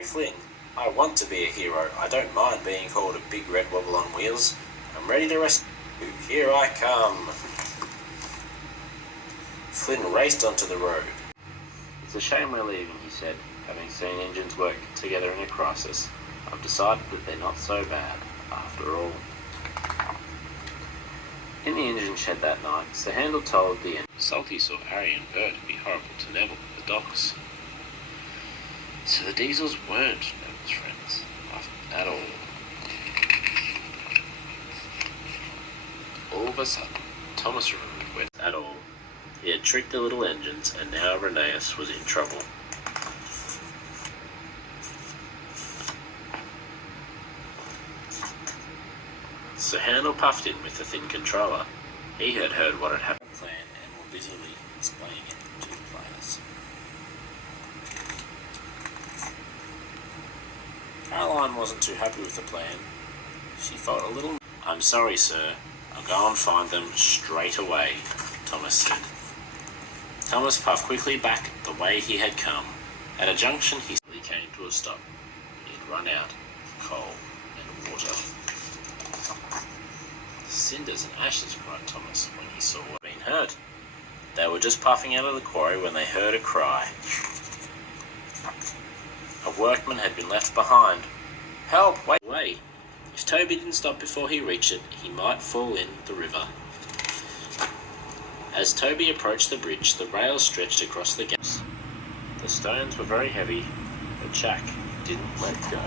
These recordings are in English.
Flynn, I want to be a hero. I don't mind being called a big red wobble on wheels. I'm ready to rescue. Here I come. Flynn raced onto the road. It's a shame we're leaving, he said, having seen engines work together in a crisis. I've decided that they're not so bad, after all. In the engine shed that night, Sir Handel told the Salty saw Harry and Bert be horrible to Neville at the docks. So the Diesels weren't Neville's friends at all. All of a sudden, Thomas remembered when at all. He had tricked the little engines, and now Rheneas was in trouble. Sir Handel puffed in with the thin controller. He had heard what had happened plan and were busily explaining it to the players. Caroline wasn't too happy with the plan. She felt a little... I'm sorry, sir. I'll go and find them straight away, Thomas said. Thomas puffed quickly back the way he had come. At a junction, he came to a stop. He had run out of coal and water. Cinders and ashes, cried Thomas when he saw what had been hurt. They were just puffing out of the quarry when they heard a cry. A workman had been left behind. Help! Wait! Away! If Toby didn't stop before he reached it, he might fall in the river. As Toby approached the bridge, the rails stretched across the gaps. The stones were very heavy, but Jack didn't let go.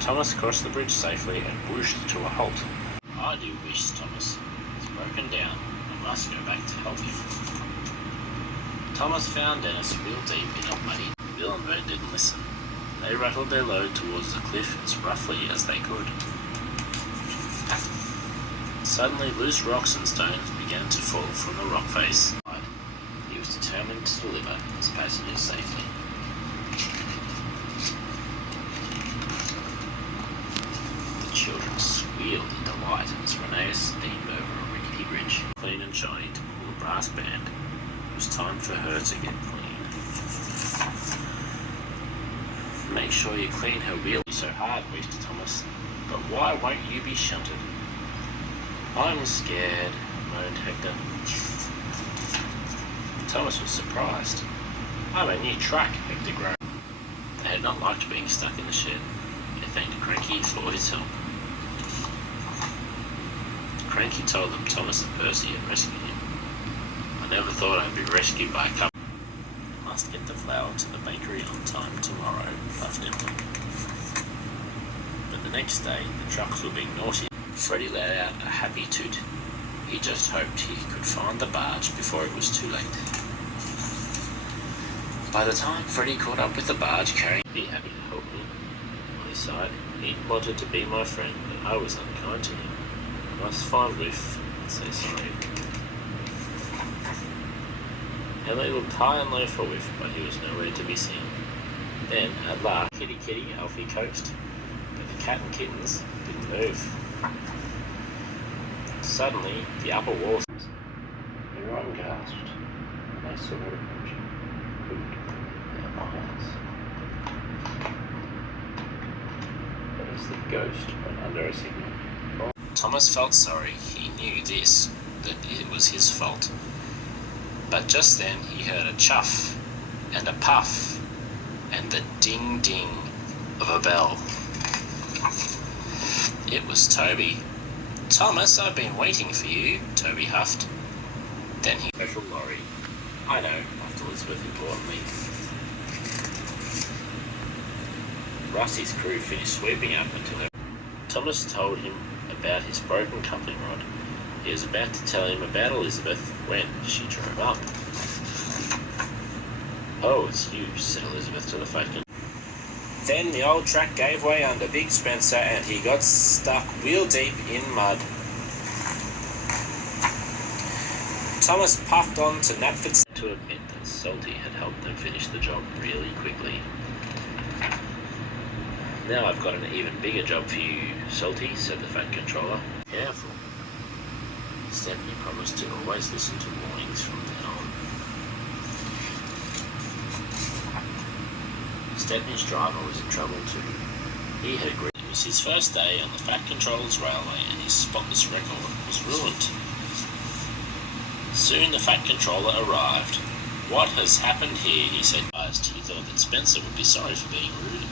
Thomas crossed the bridge safely and whooshed to a halt. I do wish Thomas is broken down. I must go back to help him. Thomas found Dennis wheel deep in a muddy. Bill and Bert didn't listen. They rattled their load towards the cliff as roughly as they could. Suddenly, loose rocks and stones began to fall from the rock face. He was determined to deliver his passengers safely. The children squealed in delight as Rheneas steamed over a rickety bridge, clean and shiny to pull the brass band. It was time for her to get clean. Make sure you clean her wheel. It's so hard, wished Thomas. But why won't you be shunted? I'm scared, moaned Hector. Thomas was surprised. I'm a new truck, Hector groaned. They had not liked being stuck in the shed. They thanked Cranky for his help. Cranky told them Thomas and Percy had rescued him. I never thought I'd be rescued by a couple. Must get the flour to the bakery on time tomorrow, puffed Emily. But the next day, the trucks were being naughty. Freddie let out a happy toot. He just hoped he could find the barge before it was too late. By the time Freddie caught up with the barge carrying, he'd be happy to help me. On his side, he wanted to be my friend, but I was unkind to him. I must find Ruth and say sorry. Emily looked high and low for Whiff, but he was nowhere to be seen. Then, at last, Kitty Kitty, Alfie coaxed, but the cat and kittens didn't move. Suddenly, the upper wall... Everyone gasped, and they saw it approaching. Their eyes. But as the ghost went under a signal... Thomas felt sorry. He knew this, that it was his fault. But just then he heard a chuff and a puff and the ding-ding of a bell. It was Toby. Thomas, I've been waiting for you, Toby huffed. Then he... Special lorry. I know, laughed Elizabeth importantly. Rusty's crew finished sweeping up until... Thomas told him about his broken coupling rod. He was about to tell him about Elizabeth when she drove up. Oh, it's you, said Elizabeth to the Falcon. Then the old track gave way under Big Spencer and he got stuck wheel deep in mud. Thomas puffed on to Knapford's to admit that Salty had helped them finish the job really quickly. Now I've got an even bigger job for you, Salty, said the Fat Controller. Careful. Stephanie promised to always listen to warnings from then on. Stepney's driver was in trouble too. He had agreed. It was his first day on the Fat Controller's railway and his spotless record was ruined. Soon the Fat Controller arrived. "What has happened here?" he said. He thought that Spencer would be sorry for being rude.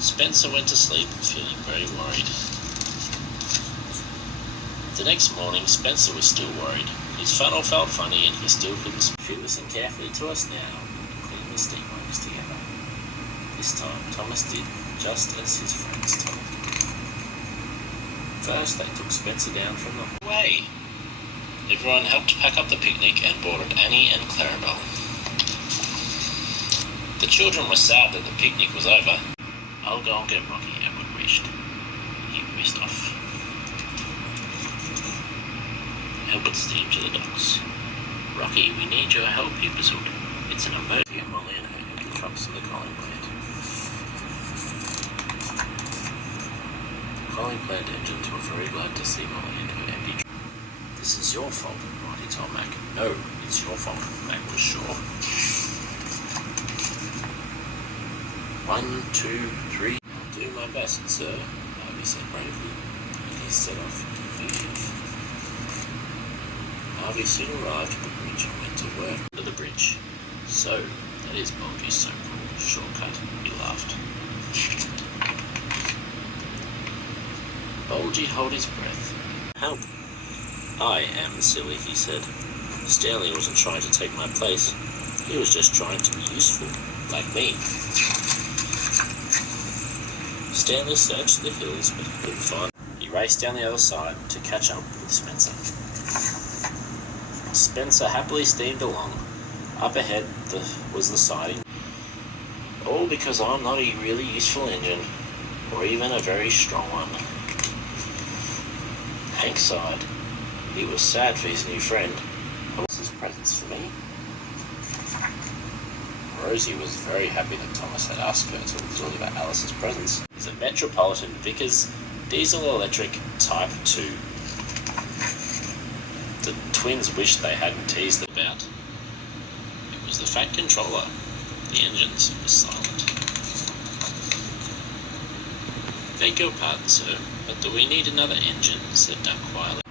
Spencer went to sleep feeling very worried. The next morning, Spencer was still worried. His funnel felt funny and he still couldn't speak. If you listen carefully to us now, clean the steamworks together. This time, Thomas did just as his friends told him. First, they took Spencer down from the way. Everyone helped pack up the picnic and boarded Annie and Clarabelle. The children were sad that the picnic was over. "I'll go and get Rocky," Edward wished. He whizzed off. Edward steamed to the docks. "Rocky, we need your help," he whistled. "It's an emergency." Molly and her empty trucks to the coaling plant. The coaling plant engines were very glad to see Molly and her empty trucks. "This is your fault," Marty told Mac. "No, it's your fault," Mac was sure. 1, 2, 3. "I'll do my best, sir," Harvey said bravely, and he set off in confusion. Harvey soon arrived at the bridge and went to work under the bridge. "So, that is Bulgy's so-called shortcut," he laughed. Bulgy held his breath. "Help." "I am silly," he said. "Stanley wasn't trying to take my place. He was just trying to be useful, like me." Stanley searched the hills, but he couldn't find him. He raced down the other side to catch up with Spencer. Spencer happily steamed along. Up ahead was the siding. "All because I'm not a really useful engine, or even a very strong one." Hank sighed. He was sad for his new friend. "Alice's presents for me?" Rosie was very happy that Thomas had asked her to deliver Alice's presents. It's a Metropolitan Vickers diesel-electric Type 2. The twins wished they hadn't teased about. It was the Fat Controller. The engines were silent. "Beg your pardon, sir, but do we need another engine?" said Duck quietly.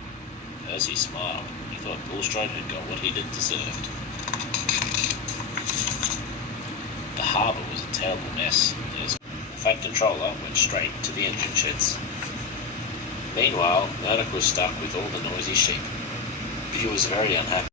Percy smiled. He thought Bulstrode had got what he had deserved. The harbour was a terrible mess. The Fat Controller went straight to the engine sheds. Meanwhile, Murdoch was stuck with all the noisy sheep. He was very unhappy.